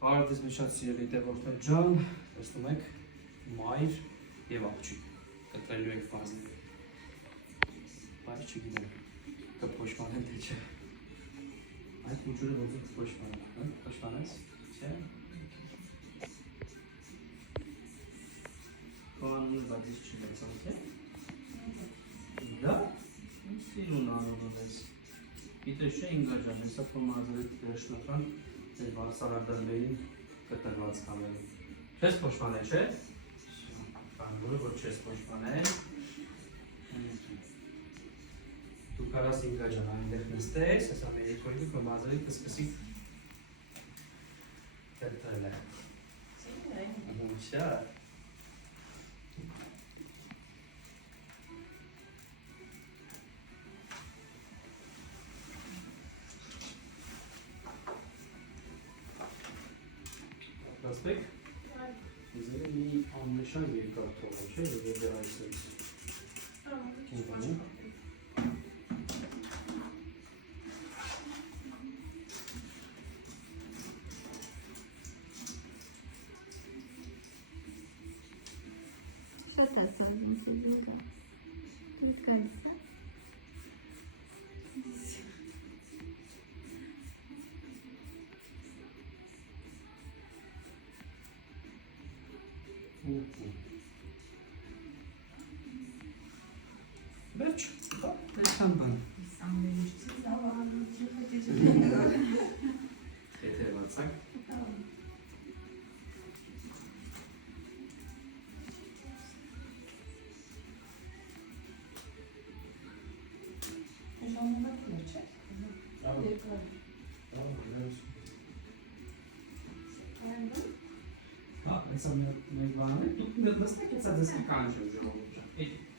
Բարդես մի շատ սիրելի տևորդներ ջան, տեսնում եք մայր և աղջիկ կտրելու եք վազին, բայց չգիտեմ կփոշմանել թե չէ, այդ ուջուրը ոնց կփոշմանել, փոշմանես, չէ, քո անունը բայց ես չգիտեմ, չէ, դա, սիրուն անունով ես, գիտես չէ ինգա ջան, հեսա քո մազրիտ դերշնական Ձեր վարսարադալներին կտրված կամերում։ Չես փոշմանել, չէ՞։ Բանվորը, որ չես փոշմանել։ Դու կարաս ինգա ջան այնտեղ նստես, հեսա մեր երկորի քո մազրիտ կսկսի կտրել է։ Շատ։ Ասպեք, իզերը մի աննշան երկար թողը չէ, և այսպես Շատ ասազն սեզուղը, ես գալիս է։ Վերջ, այդքան բան։ Եթերվածակ։ Հա, այս ամենը մեկ բան է, դուք նստեք, հեցա դեսկի կանչ եմ ժողովուրդ ջան։